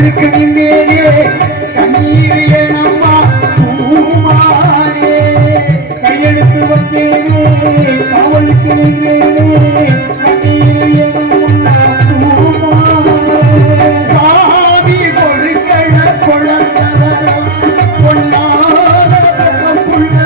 காவலுக்கு நின்றேனே கண்ணீர் என்னம்மா பூமானே கையெழுத்து வந்தேனே காவலுக்கு நின்றேனே கண்ணீர் என்னம்மா பூமானே சாமி கொடுக்கல கொள்ளவரம் பொன்னாத புள்ள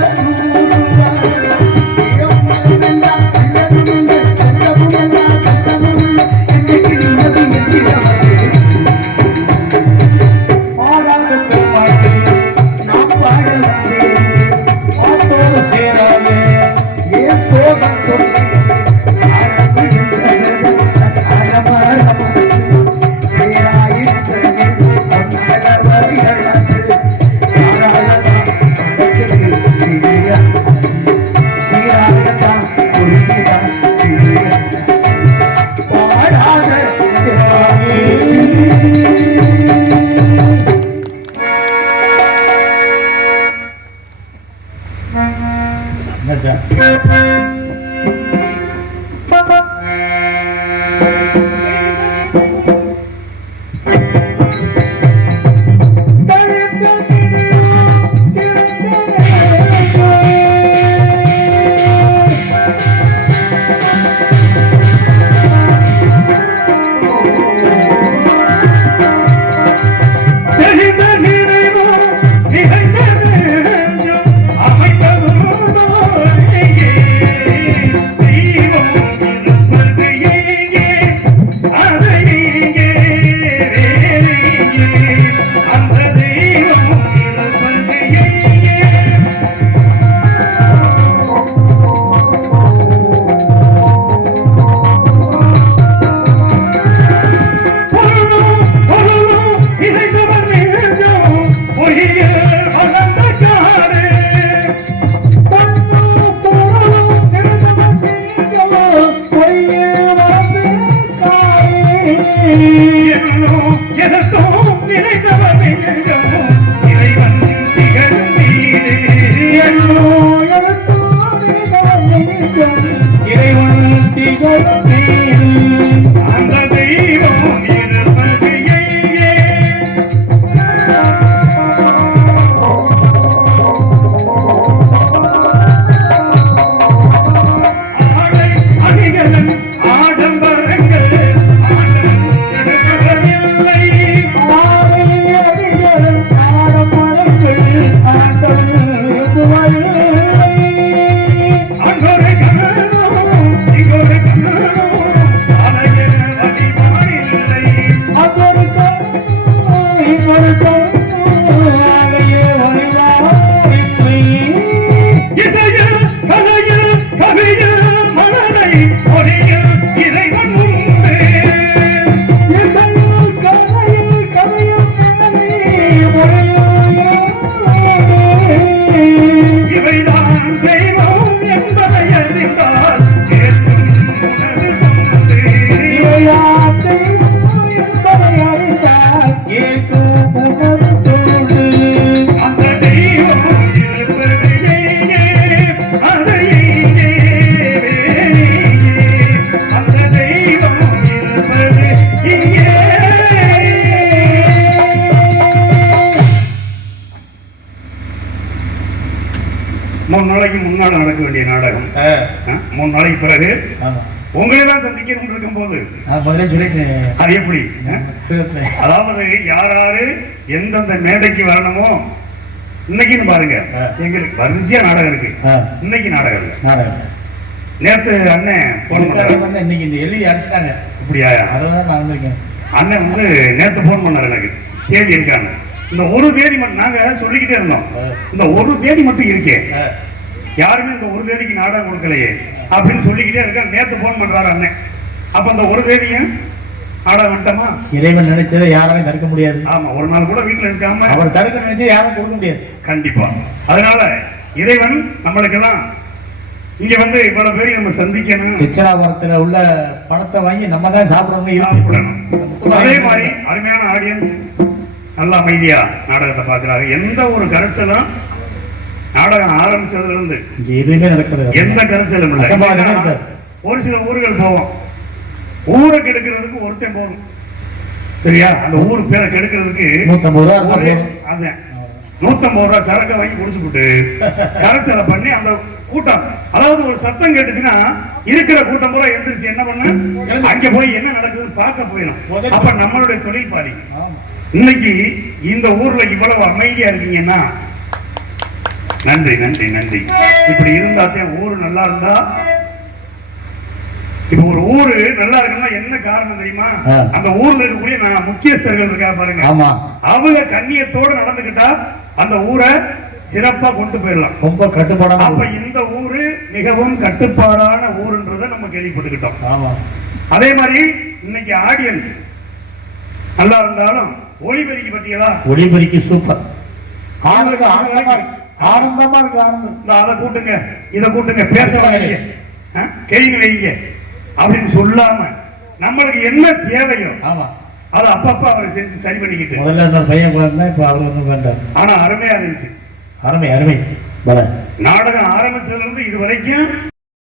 முன்னாள் நடக்க வேண்டிய நாடகம் 3 நாளைக்கு பிறகு உங்களை தான் சந்திக்கணும் இருக்கும் போது அது எப்படி? அதாவது யாராரு எந்தெந்த மேடைக்கு வரணுமோ இன்னைக்குன்னு பாருங்க, எங்களுக்கு வரிசையா நாடகம் இருக்கு. இன்னைக்கு நாடகம் இல்லை. நேற்று அண்ணன் போன் பண்ணாரு, இன்னைக்கு இந்த எழுதி அடிச்சிட்டாங்க. அப்படியா? அண்ணன் வந்து நேற்று போன் பண்ணாரு, எனக்கு தேதி இருக்காங்க. இந்த ஒரு தேதி மட்டும் நாங்க சொல்லிக்கிட்டே இருந்தோம், இந்த ஒரு தேதி மட்டும் இருக்கே, யாருமே இந்த ஒரு தேதிக்கு நாடகம் கொடுக்கலையே அப்படின்னு சொல்லிக்கிட்டே இருக்க. நேற்று போன் பண்றாரு அண்ணன். அப்ப அந்த ஒரு தேதியும் நாடகம் வந்துட்டோமா? இறைவன் நினைச்சதை யாராலும் தடுக்க முடியாது. ஆமா, ஒரு நாள் கூட வீட்டுல இருக்காம அவர் தடுக்க நினைச்சா யாரும் கொடுக்க முடியாது. கண்டிப்பா. அதனால இறைவன் நம்மளுக்கு எல்லாம் இங்க வந்து இவ்வளவு பேரையும் நம்ம சந்திக்கணும். சிச்சராபுரத்துல உள்ள பணத்தை வாங்கி நம்ம தான் சாப்பிடணும். அதே மாதிரி அருமையான ஆடியன்ஸ் நல்லா அமைதியா நாடகத்தை பாக்குறாரு. எந்த ஒரு கரைச்சலும் நாடகம் ஆரம்பிச்சதுல இருந்து எதுவுமே நடக்கிறது, எந்த கரைச்சலும் இல்லை. ஒரு சில ஊர்கள் போவோம், ஊரை கெடுக்கிறதுக்கு ஒருத்தன் போகணும். சரியா? அந்த ஊர் பேரை கெடுக்கிறதுக்கு 150 ரூபா இருந்தா ஒரே- போதும். அதான் 150 ரூபா சரக்கை வாங்கி குடிச்சுப்புட்டு கரைச்சலை பண்ணி அந்த கூட்டம், அதாவது ஒரு சத்தம் கேட்டுச்சுன்னா இருக்கிற கூட்டம் பூரா எந்திரிச்சு என்ன பண்ண, அங்க போய் என்ன நடக்குதுன்னு பார்க்க போயிடும். அப்ப நம்மளுடைய தொழில் பாதி. ஆமா. இன்னைக்கு இந்த ஊர்ல இவ்வளவு அமைதியா இருக்கீங்கன்னா நன்றி நன்றி நன்றி. இப்படி இருந்தாத்தே ஊரு நல்லா இருந்தா, இப்ப ஒரு ஊரு நல்லா இருக்குன்னா என்ன காரணம் தெரியுமா? அந்த ஊர்ல இருக்கக்கூடிய முக்கியஸ்தர்கள் இருக்கா பாருங்க, ஆமா, அவங்க கண்ணியத்தோடு நடந்துகிட்டா அந்த ஊரை சிறப்பா கொண்டு போயிடலாம். ரொம்ப கட்டுப்பாடான அப்ப இந்த ஊரு மிகவும் கட்டுப்பாடான ஊருன்றதை நம்ம கேள்விப்பட்டுக்கிட்டோம். ஆமா. அதே மாதிரி இன்னைக்கு ஆடியன்ஸ் நல்லா இருந்தாலும் ஒளிபெருக்கி பத்தியதா? ஒளிபெருக்கி சூப்பர். ஆனந்தமா இருக்கு ஆனந்தம். அதை கூட்டுங்க, இதை கூட்டுங்க, பேச வைங்க, கேள்வி வைங்க அப்படின்னு சொல்லாம நம்மளுக்கு என்ன தேவையோ ஆமா, அதை அப்பப்ப அவரை செஞ்சு சரி பண்ணிக்கிட்டு. முதல்ல இன்னொரு பையன் குழந்தை, இப்ப அவர் ஒன்றும் வேண்டாம். ஆனா அருமையா இருந்துச்சு. அருமை அருமை. நாடகம் ஆரம்பிச்சதுல இருந்து இது வரைக்கும்